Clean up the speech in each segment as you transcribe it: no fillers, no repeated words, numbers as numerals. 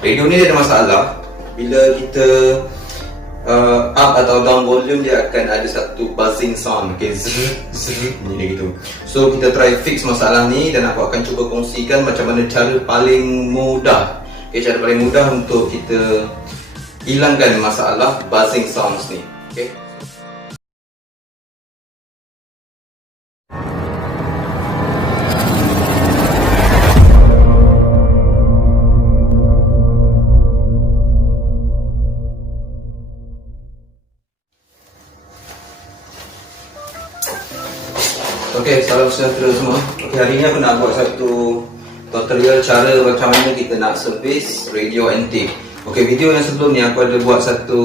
Radio ni dia ada masalah. Bila kita up atau down volume, dia akan ada satu buzzing sound. Okay, ni dia gitu. So kita try fix masalah ni dan aku akan cuba kongsikan macam mana cara paling mudah. Okay, cara paling mudah untuk kita hilangkan masalah buzzing sounds ni. Okay. Okay, salam sejahtera semua. Okay, hari ni aku nak buat satu tutorial cara macam mana kita nak servis radio antik. Okay, video yang sebelum ni aku ada buat satu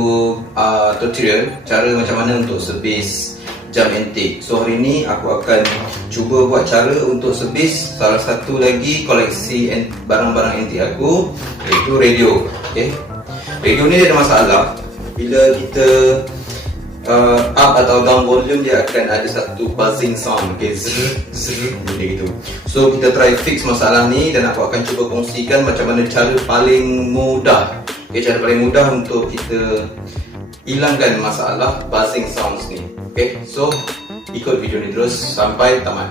tutorial cara macam mana untuk servis jam antik. So hari ni aku akan cuba buat cara untuk servis salah satu lagi koleksi barang-barang antik aku, iaitu radio. Okay, radio ni dia ada masalah. Bila kita up atau down volume, dia akan ada satu buzzing sound. Okay, ni gitu. So kita try fix masalah ni dan aku akan cuba kongsikan macam mana cara paling mudah. Okay, cara paling mudah untuk kita hilangkan masalah buzzing sounds ni. Okay, so ikut video ni terus sampai tamat.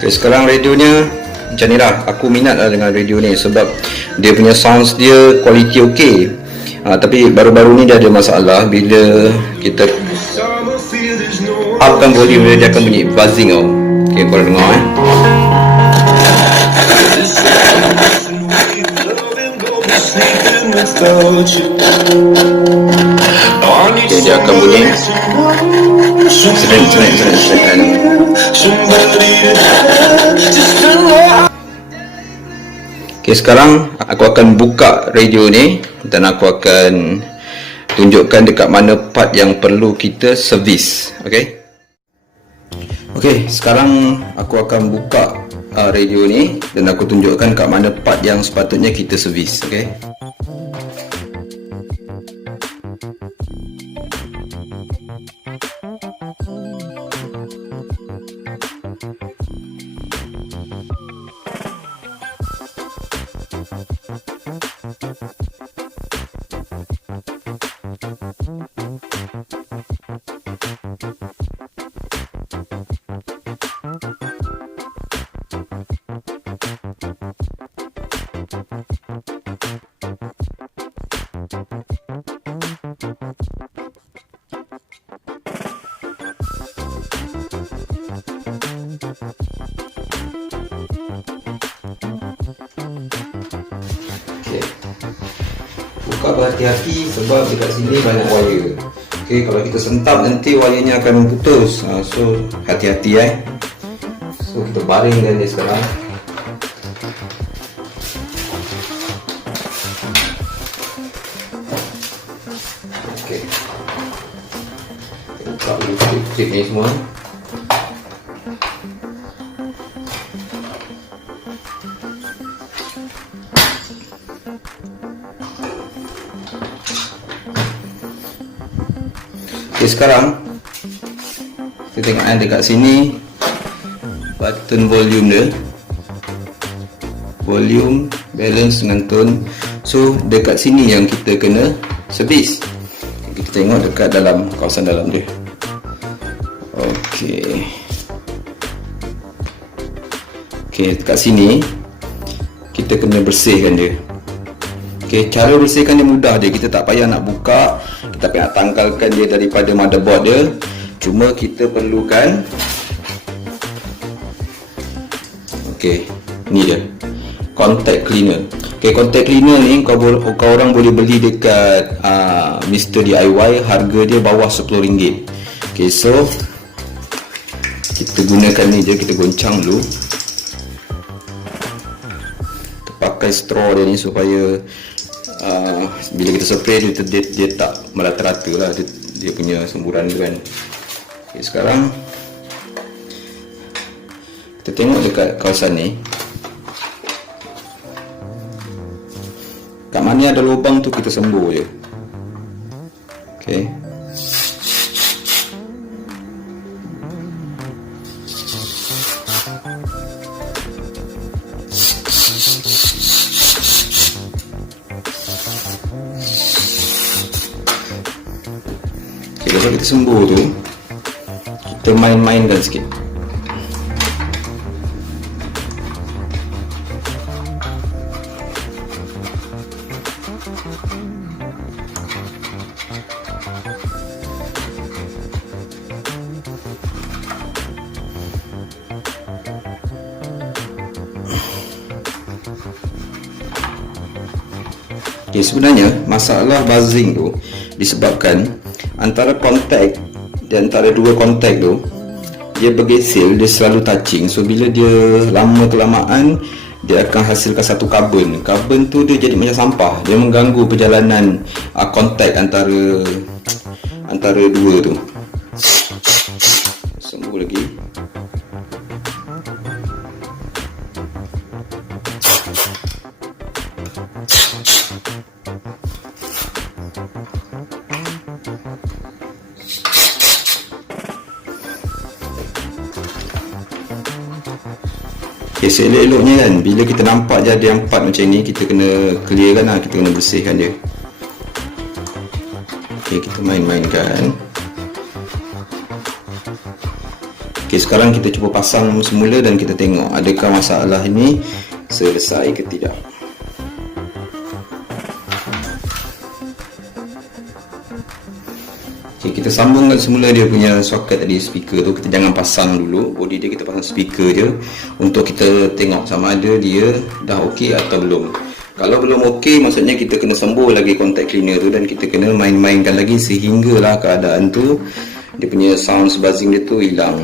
Okay, sekarang radionya macam ni lah. Aku minat lah dengan radio ni sebab dia punya sounds dia quality okay. Tapi baru-baru ni dia ada masalah. Bila kita upkan volume dia akan bunyi buzzing tau. Okay, korang dengar Okay, dia akan bunyi sering. Okay, sekarang aku akan buka radio ni dan aku akan tunjukkan dekat mana part yang perlu kita servis. Okay, sekarang aku akan buka radio ni dan aku tunjukkan kat mana part yang sepatutnya kita servis. Okay. Buka berhati-hati sebab dekat sini banyak wire. Okay, kalau kita sentap nanti wayarnya akan putus. So hati-hati So kita baringkan dia sekarang. Okay, kita buka dulu klip ni semua. Okay, sekarang kita tengok dekat sini button volume dia, volume, balance dengan tone. So dekat sini yang kita kena servis. Kita tengok dekat dalam kawasan dalam dia. Okay, dekat sini kita kena bersihkan dia. Okay, cara bersihkan dia mudah je. Kita tak payah nak buka, kita nak tanggalkan dia daripada motherboard dia. Cuma kita perlukan ni dia, contact cleaner. Contact cleaner ni kau orang boleh beli dekat Mr. DIY. Harga dia bawah RM10. So kita gunakan ni je. Kita goncang dulu. Kita pakai straw dia ni supaya bila kita spray dia tak merata-rata lah dia punya semburan tu kan. Sekarang kita tengok dekat kawasan ni, kat mana ada lubang tu kita sembuh je. Lepas kita sembuh tu, kita main-mainkan sikit. Okay, sebenarnya masalah buzzing tu disebabkan antara kontak, di antara dua kontak tu dia bergesil, dia selalu touching. So bila dia lama kelamaan, dia akan hasilkan satu karbon. Karbon tu dia jadi macam sampah, dia mengganggu perjalanan kontak antara dua tu. Sembuh lagi. Okay, seelok-eloknya kan, bila kita nampak je ada yang part macam ni, kita kena clearkan lah, kita kena bersihkan dia. Okay, kita main-mainkan. Okay, sekarang kita cuba pasang semula dan kita tengok adakah masalah ini selesai ke tidak. Okay, kita sambungkan semula dia punya soket tadi, speaker tu. Kita jangan pasang dulu body dia, kita pasang speaker je untuk kita tengok sama ada dia dah okey atau belum. Kalau belum okey, maksudnya kita kena sembuh lagi contact cleaner tu dan kita kena main-mainkan lagi sehinggalah keadaan tu, dia punya sound buzzing dia tu hilang.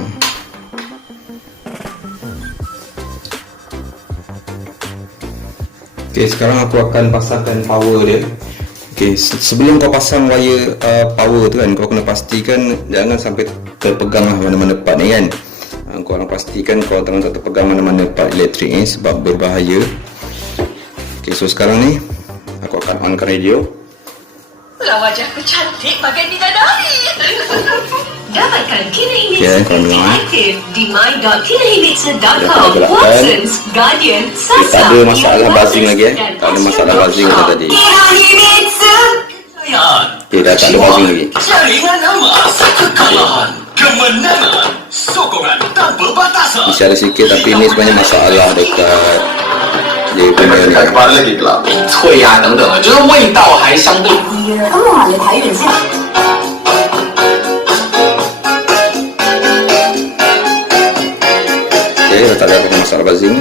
Okay, sekarang aku akan pasangkan power dia. Okay, sebelum kau pasang wire power tu kan, kau kena pastikan jangan sampai terpegang lah mana-mana part ni kan. Kau orang pastikan kau tak terpegang mana-mana part elektrik ni sebab berbahaya. Okay, so sekarang ni aku akan onkan radio. Lah wajahku cantik bagai bidadari. Dapatkan Kinahimitsu aktif di my.kinahimitsu.com. Watsons, Guardian, Sasa, tak ada masalah buzzing lagi tak ada masalah buzzing macam tadi. Kinahimitsu. Okay, dah tak ada buzzing lagi. Jaringan emas, kekalahan, kemenangan, sokongan tanpa batasan. Masih ada sikit tapi ini sebenarnya masalah dekat dia punya ni. 脆呀等等的，就是味道还相对。哇，你睇完先。 Okay, dah tak ada apa masalah buzzing.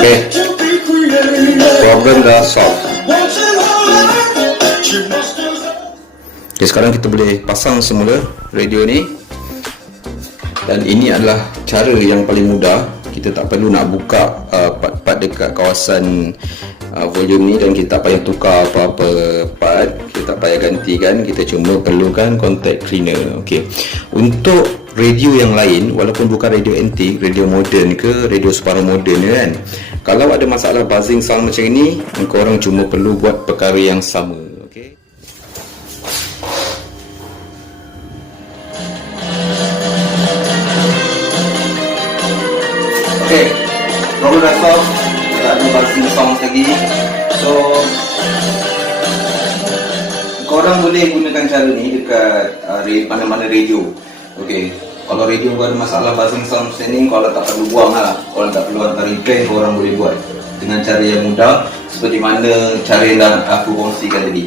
Okay, problem dah solve. Okay, sekarang kita boleh pasang semula radio ni. Dan ini adalah cara yang paling mudah. Kita tak perlu nak buka part-part dekat kawasan volume ni dan kita tak payah tukar apa-apa part, kita tak payah gantikan, kita cuma perlukan contact cleaner. Okey. Untuk radio yang lain, walaupun bukan radio antik, radio moden ke radio separuh moden kan, kalau ada masalah buzzing sound macam ni, korang cuma perlu buat perkara yang sama. Okey. Okay, problem dah solve. Tak ada buzzing sound lagi. So korang boleh gunakan cara ni dekat mana-mana radio. Okay, kalau radio kau ada masalah buzzing sound macam ni, korang tak perlu buang lah, korang tak perlu hantar repair, korang boleh buat dengan cara yang mudah seperti mana cara yang dah aku kongsikan tadi.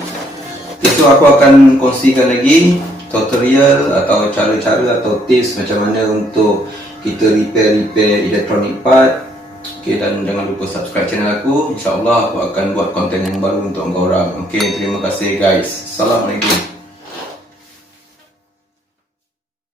Okay, so aku akan kongsikan lagi tutorial atau cara-cara atau tips macam mana untuk kita repair electronic part. Okay, dan jangan lupa subscribe channel aku. InsyaAllah aku akan buat konten yang baru untuk korang. Okay, terima kasih guys. Assalamualaikum.